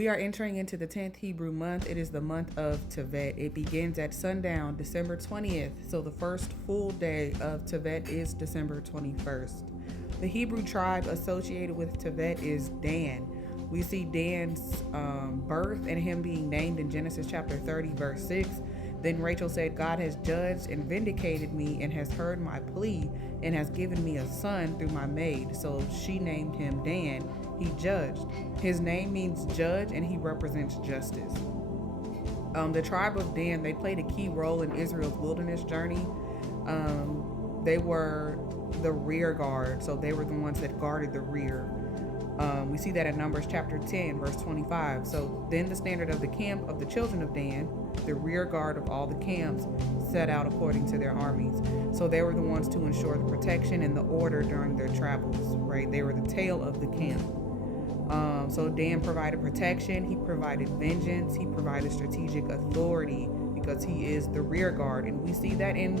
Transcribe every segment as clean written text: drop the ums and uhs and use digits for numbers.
We are entering into the 10th Hebrew month. It is the month of Tevet. It begins at sundown, December 20th. So the first full day of Tevet is December 21st. The Hebrew tribe associated with Tevet is Dan. We see Dan's birth and him being named in Genesis chapter 30, verse 6. Then Rachel said, God has judged and vindicated me and has heard my plea and has given me a son through my maid. So she named him Dan. He judged. His name means judge and he represents justice. The tribe of Dan, they played a key role in Israel's wilderness journey. They were the rear guard, so they were the ones that guarded the rear. We see that in Numbers chapter 10, verse 25. So then the standard of the camp of the children of Dan, the rear guard of all the camps, set out according to their armies. So they were the ones to ensure the protection and the order during their travels, right? They were the tail of the camp. So Dan provided protection, he provided vengeance, he provided strategic authority because he is the rear guard. And we see that in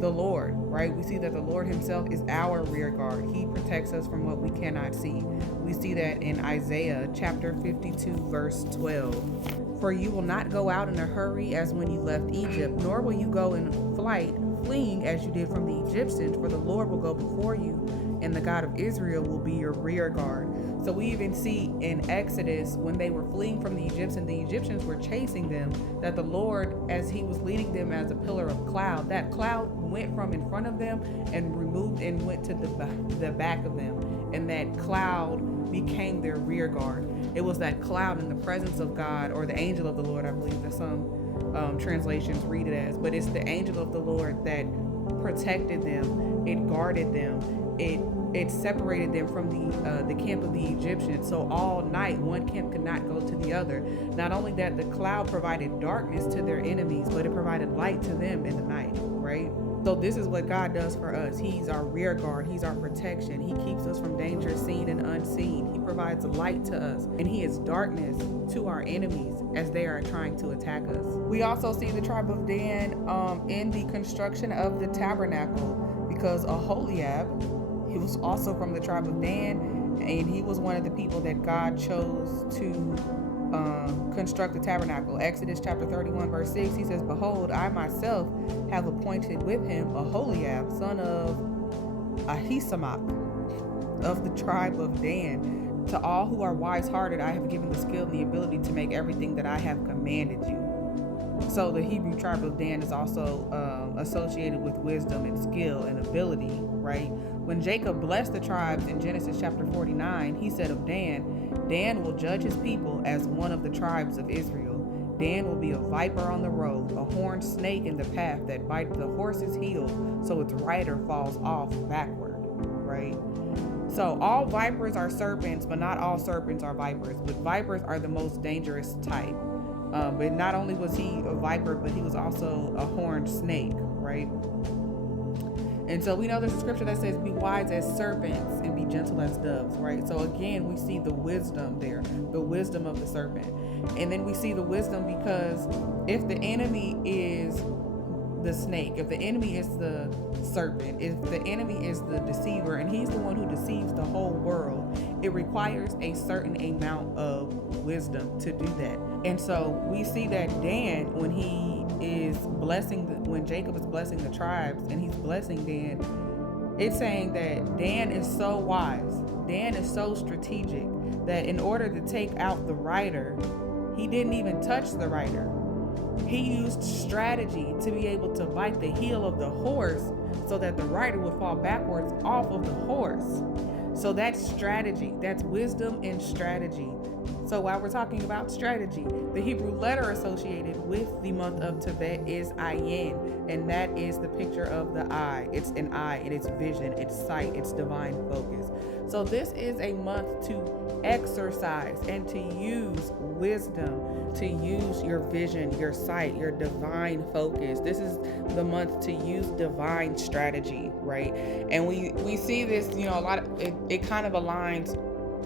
the Lord, right? We see that the Lord himself is our rear guard. He protects us from what we cannot see. We see that in Isaiah chapter 52, verse 12. For you will not go out in a hurry as when you left Egypt, nor will you go in flight, fleeing as you did from the Egyptians, for the Lord will go before you, and the God of Israel will be your rear guard. So we even see in Exodus, when they were fleeing from the Egyptians were chasing them, that the Lord, as he was leading them as a pillar of cloud, that cloud went from in front of them and removed and went to the back of them. And that cloud became their rear guard. It was that cloud in the presence of God, or the angel of the Lord, I believe that some translations read it as. But it's the angel of the Lord that protected them. It guarded them. It separated them from the camp of the Egyptians. So all night, one camp could not go to the other. Not only that, the cloud provided darkness to their enemies, but it provided light to them in the night, right? So this is what God does for us. He's our rear guard. He's our protection. He keeps us from danger seen and unseen. He provides light to us, and he is darkness to our enemies as they are trying to attack us. We also see the tribe of Dan in the construction of the tabernacle, because Aholiab, he was also from the tribe of Dan, and he was one of the people that God chose to construct the tabernacle. Exodus chapter 31, verse 6, he says, behold, I myself have appointed with him Aholiab, son of Ahisamach, of the tribe of Dan. To all who are wise-hearted, I have given the skill and the ability to make everything that I have commanded you. So the Hebrew tribe of Dan is also associated with wisdom and skill and ability, right? When Jacob blessed the tribes in Genesis chapter 49, he said of Dan will judge his people as one of the tribes of Israel. Dan will be a viper on the road, a horned snake in the path that bites the horse's heel so its rider falls off backward, right? So all vipers are serpents, but not all serpents are vipers. But vipers are the most dangerous type. But not only was he a viper, but he was also a horned snake, right? And so we know there's a scripture that says, be wise as serpents and be gentle as doves, right? So again, we see the wisdom there, the wisdom of the serpent. And then we see the wisdom because if the enemy is the snake, if the enemy is the serpent, if the enemy is the deceiver, and he's the one who deceives the whole world, it requires a certain amount of wisdom to do that. And so we see that Dan, when he is when Jacob is blessing the tribes and he's blessing Dan, it's saying that Dan is so wise, Dan is so strategic that in order to take out the rider, he didn't even touch the rider. He used strategy to be able to bite the heel of the horse so that the rider would fall backwards off of the horse. So that's strategy. That's wisdom and strategy. So while we're talking about strategy, the Hebrew letter associated with the month of Tevet is ayin, and that is the picture of the eye. It's an eye, and it's vision, it's sight, it's divine focus. So this is a month to exercise and to use wisdom, to use your vision, your sight, your divine focus. This is the month to use divine strategy, right? And we see this, a lot of it kind of aligns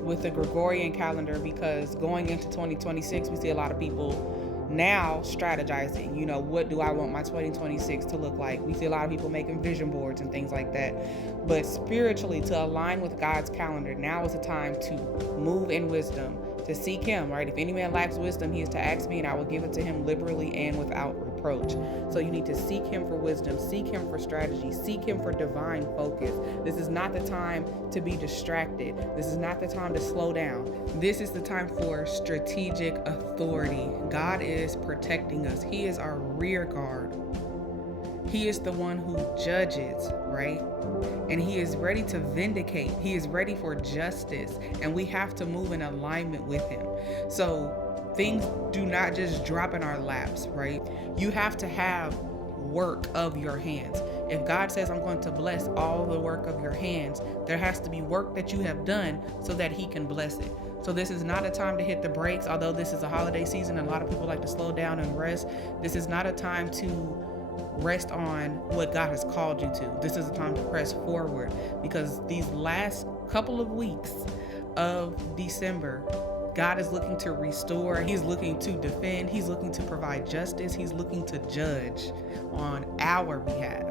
with the Gregorian calendar, because going into 2026, we see a lot of people now strategizing, what do I want my 2026 to look like? We see a lot of people making vision boards and things like that. But spiritually, to align with God's calendar, now is the time to move in wisdom, to seek him, right? If any man lacks wisdom, he is to ask me, and I will give it to him liberally and without reproach. So you need to seek him for wisdom, seek him for strategy, seek him for divine focus. This is not the time to be distracted. This is not the time to slow down. This is the time for strategic authority. God is protecting us. He is our rear guard. He is the one who judges, right? And he is ready to vindicate. He is ready for justice. And we have to move in alignment with him. So things do not just drop in our laps, right? You have to have work of your hands. If God says, I'm going to bless all the work of your hands, there has to be work that you have done so that he can bless it. So this is not a time to hit the brakes, although this is a holiday season and a lot of people like to slow down and rest. This is not a time to rest on what God has called you to. This is a time to press forward, because these last couple of weeks of December, God is looking to restore. He's looking to defend. He's looking to provide justice. He's looking to judge on our behalf.